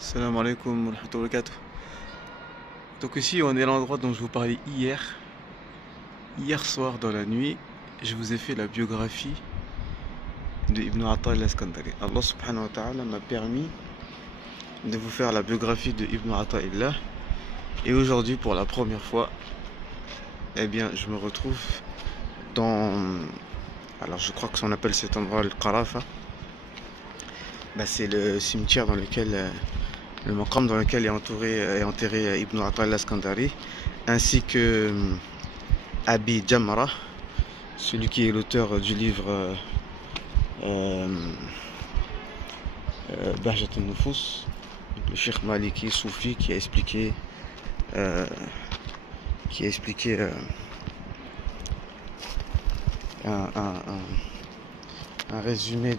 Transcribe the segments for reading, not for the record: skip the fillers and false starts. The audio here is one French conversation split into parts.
Salam alaikum wa rahmatullahi wa barakatuh. Donc ici on est à l'endroit dont je vous parlais hier. Hier soir dans la nuit, je vous ai fait la biographie de Ibn Ata al-Iskandari. Allah subhanahu wa ta'ala m'a permis de vous faire la biographie de Ibn Ata illah. Et aujourd'hui pour la première fois, eh bien je me retrouve dans... Alors je crois que on appelle cet endroit le Qarafa. C'est le cimetière dans lequel... le maqam dans lequel est enterré Ibn Ata al-Iskandari, ainsi que Abi Jamra, celui qui est l'auteur du livre Bahjat al-Nufus, le Cheikh Maliki Soufi qui a expliqué un résumé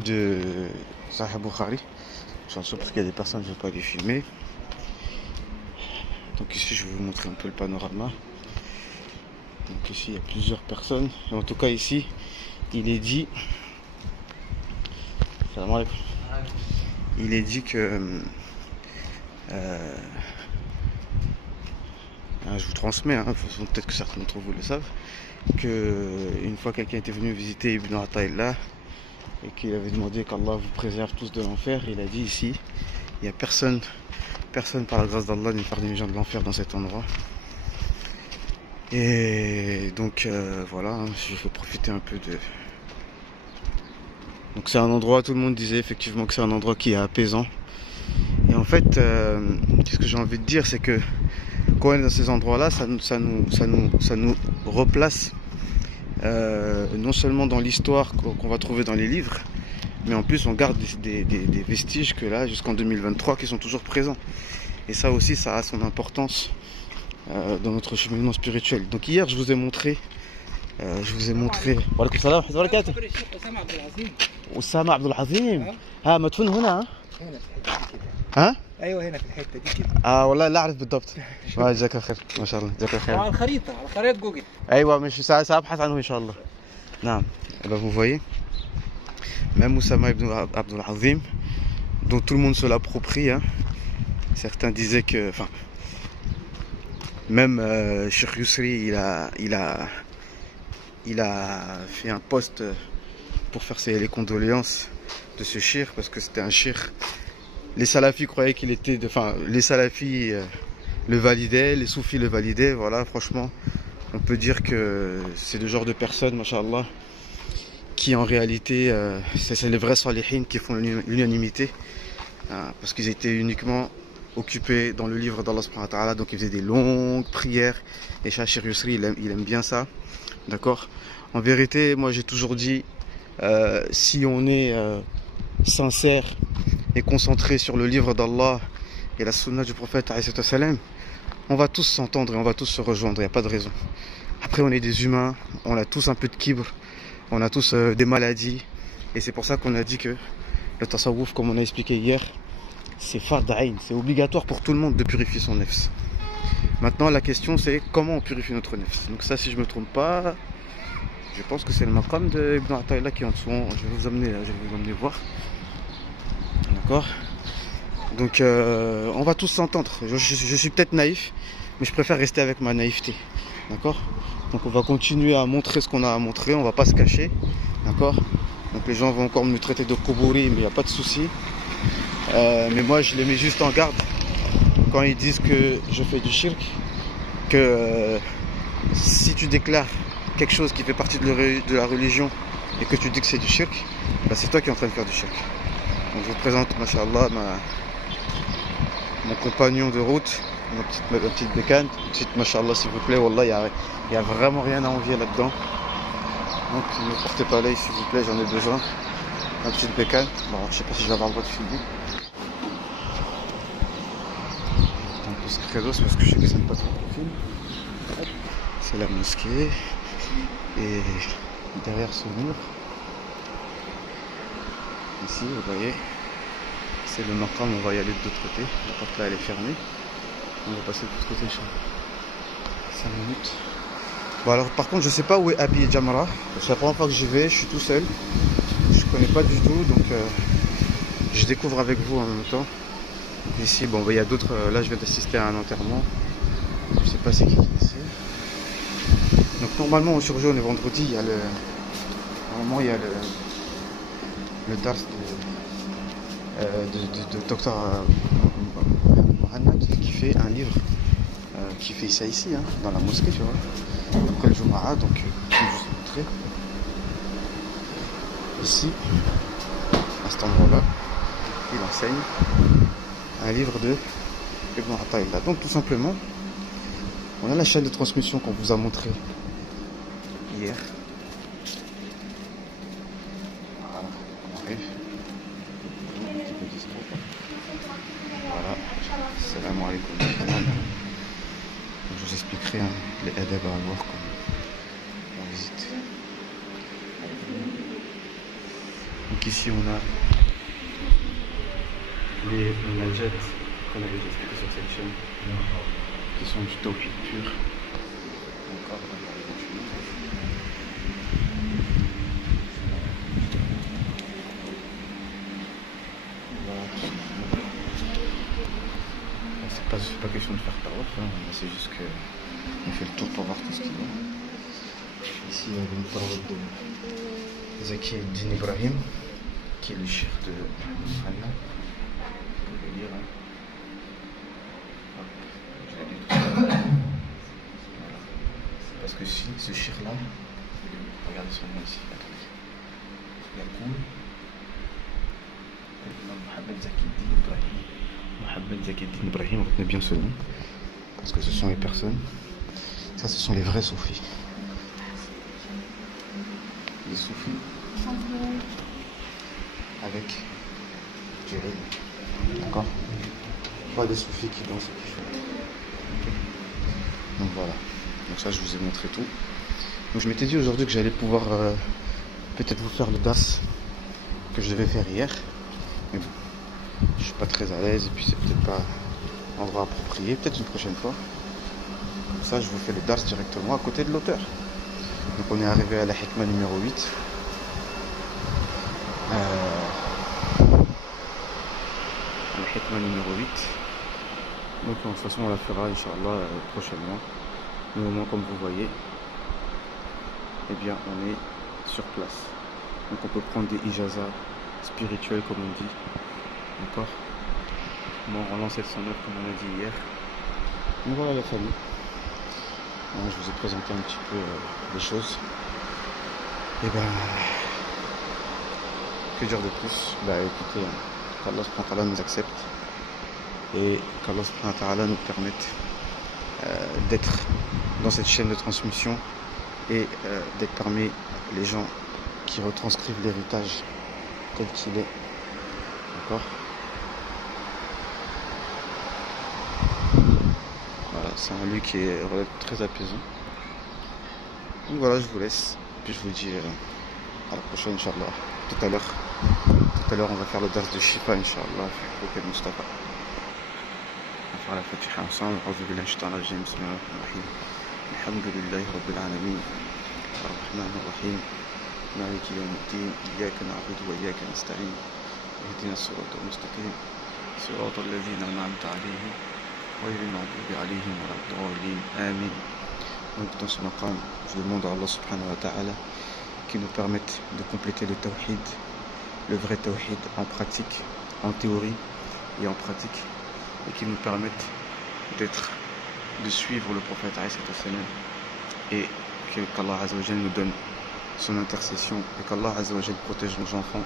de Sahih Bukhari. J'en suis parce qu'il y a des personnes, je ne vais pas les filmer. Donc ici je vais vous montrer un peu le panorama. Donc ici il y a plusieurs personnes. Et en tout cas ici il est dit, que je vous transmets, peut-être que certains d'entre vous le savent, que une fois quelqu'un était venu visiter Ibn Ata illah et qu'il avait demandé qu'Allah vous préserve tous de l'enfer, il a dit ici, il n'y a personne par la grâce d'Allah ni par les gens de l'enfer dans cet endroit. Et donc voilà, je vais profiter un peu de... Donc c'est un endroit, tout le monde disait effectivement que c'est un endroit qui est apaisant. Et en fait, qu'est-ce que j'ai envie de dire, c'est que quand on est dans ces endroits-là, ça nous replace non seulement dans l'histoire qu'on va trouver dans les livres, mais en plus on garde des vestiges que là, jusqu'en 2023, qui sont toujours présents. Et ça aussi, ça a son importance dans notre cheminement spirituel. Donc hier, je vous ai montré... Walaikum salam wa barakatuh. Osama Abdul Azim. Ah, مدفون هنا ها؟ ايوه هنا في الحته دي كده. والله لا اعرف بالضبط. جزاك الخير ما شاء الله جزاك الخير. على الخريطه جوجل. ايوه مش سأبحث عنه ان شاء الله. نعم. Vous voyez, même Osama ibn Abdul Azim, dont tout le monde se l'approprie, hein. Certains disaient que, enfin, même Cheikh Yousri, il a fait un post pour faire les condoléances de ce cheikh, parce que c'était un cheikh. Les salafis croyaient qu'il était... les salafis le validaient, les soufis le validaient. Voilà, franchement, on peut dire que c'est le genre de personnes, machallah, qui en réalité, c'est les vrais salihines qui font l'unanimité. Parce qu'ils étaient uniquement occupés dans le livre d'Allah subhanahu wa ta'ala, donc ils faisaient des longues prières. Et Cheikh Yousri, il aime bien ça. D'accord. En vérité, moi j'ai toujours dit, si on est sincère et concentré sur le livre d'Allah et la sunna du prophète, on va tous s'entendre et on va tous se rejoindre, il n'y a pas de raison. Après, on est des humains, on a tous un peu de kibr, on a tous des maladies, et c'est pour ça qu'on a dit que le tasawwuf, comme on a expliqué hier, c'est fard ayn, c'est obligatoire pour tout le monde de purifier son nefs. Maintenant, la question c'est comment on purifie notre nefs. Donc ça, si je ne me trompe pas, je pense que c'est le maqam de Ibn Ata illah qui est en dessous. Je vais vous amener voir. D'accord. Donc on va tous s'entendre. Je suis peut-être naïf, mais je préfère rester avec ma naïveté. D'accord. Donc on va continuer à montrer ce qu'on a à montrer, on va pas se cacher. D'accord. Donc les gens vont encore me traiter de Kobouri, mais il n'y a pas de souci. Mais moi je les mets juste en garde quand ils disent que je fais du shirk, que si tu déclares quelque chose qui fait partie de la religion et que tu dis que c'est du shirk, c'est toi qui es en train de faire du shirk. Donc je vous présente, mashallah, mon compagnon de route, ma petite bécane, petite mashallah s'il vous plaît. Wallah, il n'y a vraiment rien à envier là-dedans. Donc ne portez pas l'œil s'il vous plaît, j'en ai besoin. Ma petite bécane. Bon, je sais pas si je vais avoir le droit de filmer. Un peu ce credos parce que je sais que ça ne pas trop le film. C'est la mosquée. Et derrière ce mur, ici vous voyez, c'est le maqam, on va y aller de l'autre côté. La porte là elle est fermée. On va passer de l'autre côté, 5 minutes. Bon alors par contre je sais pas où est Abi et Jamra. C'est la première fois que j'y vais, je suis tout seul. Je connais pas du tout donc je découvre avec vous en même temps. Ici bon il y a d'autres, là je viens d'assister à un enterrement. Je sais pas c'est qui est ici. Donc normalement au surjeu on est vendredi, il y a le. Normalement il y a le dars de Dr Mohamed qui fait un livre qui fait ça ici hein, dans la mosquée tu vois. Après le Jumu'ah donc je vais vous montrer. Ici, à cet endroit-là, il enseigne un livre de Ibn Ata'illah. Donc tout simplement, on a la chaîne de transmission qu'on vous a montré hier. Voilà, on arrive. Un petit peu discret. Voilà, salam alaikum. Je vous expliquerai hein, les adab à avoir quand on visite. Donc ici on a les najat qu'on avait déjà expliqué sur cette chaîne, qui sont du tawhid pur. Encore c'est pas question de faire tawaf, hein, c'est juste que on fait le tour pour voir tout ce qu'il y a. Ici il y a une parole de Zaki Din Ibrahim, qui est le chef de Anna. Vous pouvez lire. Hein. Voilà. Parce que si ce chir-là, regardez son nom ici, il y a Koul, Mohamed Zaki Din Ibrahim. Mohamed Zaki Din Ibrahim, retenez bien ce nom, parce que ce sont les personnes, ça ce sont les vrais soufis. Les soufis avec du rythme, d'accord? Pas des soufis qui dansent et qui chantent. Okay. Donc voilà, donc ça je vous ai montré tout. Donc je m'étais dit aujourd'hui que j'allais pouvoir peut-être vous faire le das que je devais faire hier, mais bon, je suis pas très à l'aise et puis c'est peut-être pas l'endroit approprié, peut-être une prochaine fois. Comme ça je vous fais le das directement à côté de l'auteur. Donc on est arrivé à la hikma numéro 8. La hikma numéro 8. Donc de toute façon on la fera Inch'Allah prochainement. Mais au moins comme vous voyez, eh bien on est sur place. Donc on peut prendre des ijazas spirituels comme on dit. D'accord. Bon, on relance 709 comme on a dit hier. Donc voilà la famille. Alors, je vous ai présenté un petit peu les choses. Et ben, que dire de plus? Bah écoutez, qu'Allah subhanahu wa ta'ala nous accepte et qu'Allah subhanahu wa ta'ala nous permette d'être dans cette chaîne de transmission et d'être parmi les gens qui retranscrivent l'héritage tel qu'il est. D'accord? Voilà, c'est un lieu qui est très apaisant. Donc voilà, je vous laisse. Puis je vous dis à la prochaine, Inch'Allah. Tout à l'heure, on va faire le dars de Shifa, Inch'Allah. Auquel Mustafa. On va faire la Fatiha ensemble. A'udhu billahi minash shaitanir rajim. Bismillahir rahmanir rahim. Alhamdulillahi rabbil alamin. Ar-Rahmanir rahim. Maliki yawmiddin. Iyyaka na'budu wa iyyaka nasta'in. Ihdina as-siratal mustaqim. Siratal ladzina an'amta 'alayhim. Ghayril maghdubi 'alayhim wa lad-dallin. Amin. Donc dans ce maqam, je demande à Allah subhanahu wa ta'ala qui nous permette de compléter le tawhid, le vrai tawhid en pratique, en théorie et en pratique, et qui nous permette de suivre le prophète et qu'Allah Azza wa Jal nous donne son intercession et qu'Allah Azza wa Jal protège nos enfants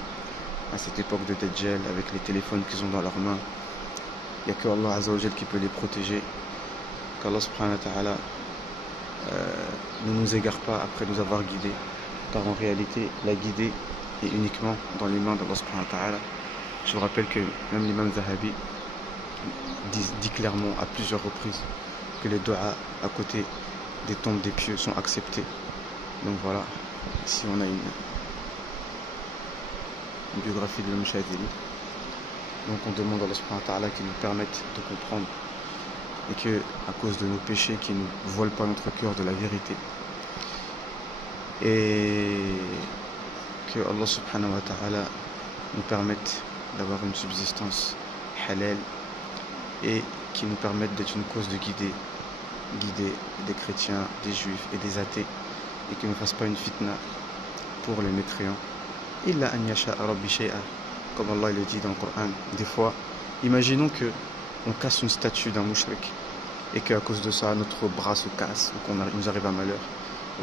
à cette époque de Dajjal avec les téléphones qu'ils ont dans leurs mains. Il n'y a que Allah Azza wa Jal qui peut les protéger, qu'Allah subhanahu wa ta'ala ne nous égare pas après nous avoir guidés, car en réalité la guidée est uniquement dans les mains d'Allah subhanahu wa ta'ala. Je vous rappelle que même l'imam Zahabi dit clairement à plusieurs reprises que les du'a à côté des tombes des pieux sont acceptés. Donc voilà, ici on a une biographie de l'imam Shadili. Donc on demande à Allah subhanahu wa ta'ala qu'il nous permette de comprendre et que, à cause de nos péchés qui ne voilent pas notre cœur de la vérité, et que Allah subhanahu wa ta'ala nous permette d'avoir une subsistance halal et qui nous permette d'être une cause de guider des chrétiens, des juifs et des athées, et qui ne fasse pas une fitna pour les mécréants. Illa an yasha rabbi shay'a, comme Allah le dit dans le Coran. Des fois, imaginons que on casse une statue d'un mouchrik et qu'à cause de ça notre bras se casse ou qu'on nous arrive un malheur.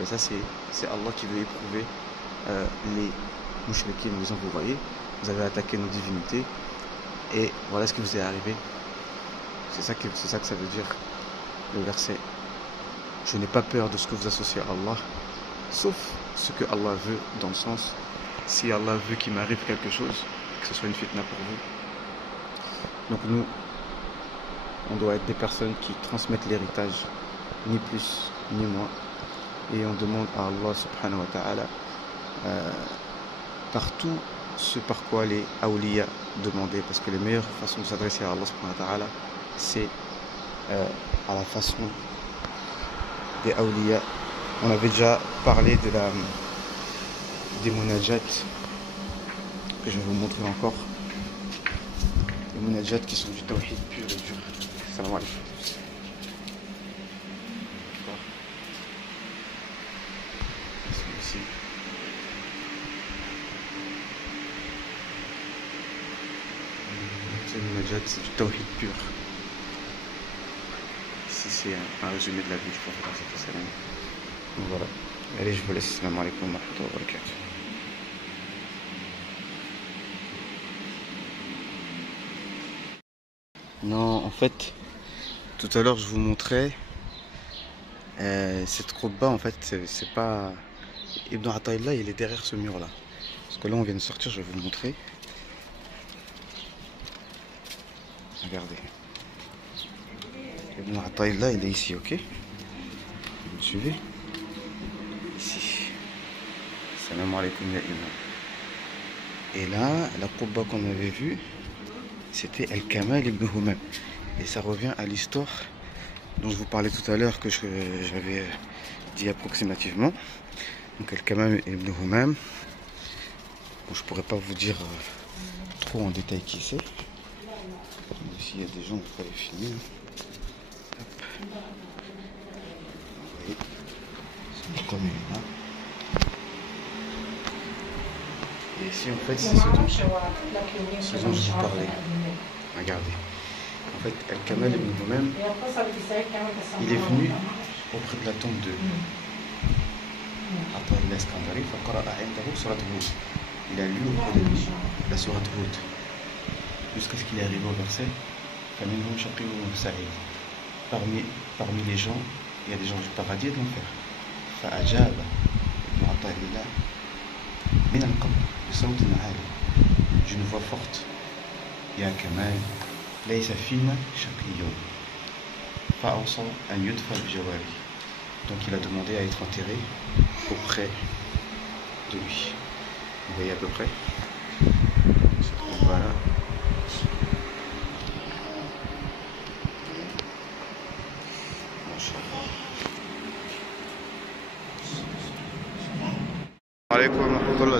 Et ça c'est Allah qui veut éprouver les mouchriquins en disant, vous voyez, vous avez attaqué nos divinités et voilà ce qui vous est arrivé. C'est ça que ça veut dire le verset. Je n'ai pas peur de ce que vous associez à Allah, sauf ce que Allah veut, dans le sens, si Allah veut qu'il m'arrive quelque chose, que ce soit une fitna pour vous. Donc nous, on doit être des personnes qui transmettent l'héritage, ni plus ni moins, et on demande à Allah subhanahu wa ta'ala par tout ce par quoi les awliya demandaient, parce que les meilleures façons de s'adresser à Allah subhanahu wa ta'ala, c'est à la façon des awliya. On avait déjà parlé des munajat, que je vais vous montrer encore. Les munajat qui sont du tawhid pur et dur. Salam alaikum. C'est le munajat, c'est du tawhid pur. Ici c'est un résumé de la vie du prophète. Donc voilà. Allez, je vous laisse. Salam alaikum wa rahmatullahi wa barakatuh. Non, en fait, tout à l'heure je vous montrais cette Qubba. En fait, c'est pas Ibn Ata'illah, il est derrière ce mur là. Parce que là on vient de sortir, je vais vous montrer. Regardez. Ibn Ata'illah, il est ici, ok? Vous me suivez? Ici. Salam alaikum ya imam. Et là, la Qubba qu'on avait vue, c'était Al-Kamal ibn Humam. Et ça revient à l'histoire dont je vous parlais tout à l'heure, que j'avais dit approximativement. Donc Al-Kamal ibn Humam. Bon, je pourrais pas vous dire trop en détail qui c'est. S'il y a des gens, il faut les filmer. Hop. Vous voyez, c'est comme il est là. Et ici, en fait, c'est ce dont je vous parlais. Regardez. En fait, Al-Kamal ibn Humam, il est venu auprès de la tombe de Ata'illah al-Iskandari. Il a lu auprès de lui la sourate Hud, jusqu'à ce qu'il est arrivé au verset parmi les gens, il y a des gens du paradis et de l'enfer. فأجاب ابن عطاء الله من القبر بصوت عالي, d'une voix forte, يا كمال ليس فينا شقي فأوصى أن يدفن بجواري. Donc il a demandé à être enterré auprès de lui. Vous voyez à peu près. Voilà.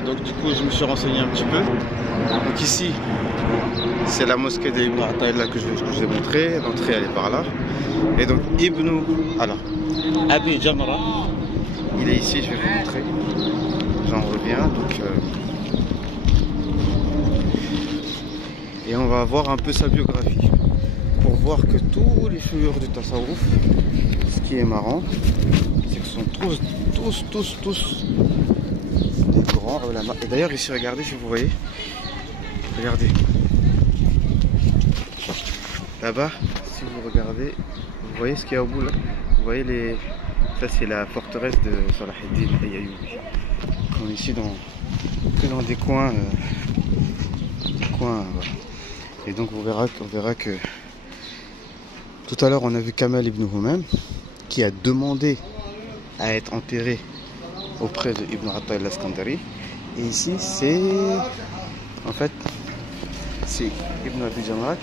Donc du coup je me suis renseigné un petit peu. Donc ici c'est la mosquée d'Ibn Ata'illah que je vous ai montré. L'entrée elle est par là. Et donc Abi Jamra, il est ici, je vais vous montrer. J'en reviens. Donc, et on va voir un peu sa biographie pour voir que tous les figures du Tasawwuf, ce qui est marrant, c'est que ce sont tous des grands ulama. Et d'ailleurs ici, regardez si vous voyez. Regardez. Là-bas, si vous regardez, vous voyez ce qu'il y a au bout là. Vous voyez les... Ça c'est la forteresse de Salah ad-Din Ayyubi. On est ici que dans des coins, voilà. Et donc on verra que tout à l'heure on a vu Kamal ibn Humam qui a demandé à être enterré auprès de Ibn Ata'illah al-Iskandari. Et ici c'est en fait c'est Ibn Abi Jamra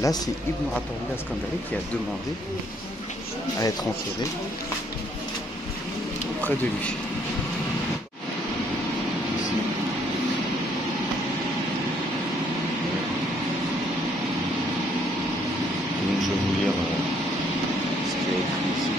là c'est Ibn Ata'illah al-Iskandari qui a demandé à être enterré auprès de lui. Donc je vais vous lire ce qu'il y a écrit ici.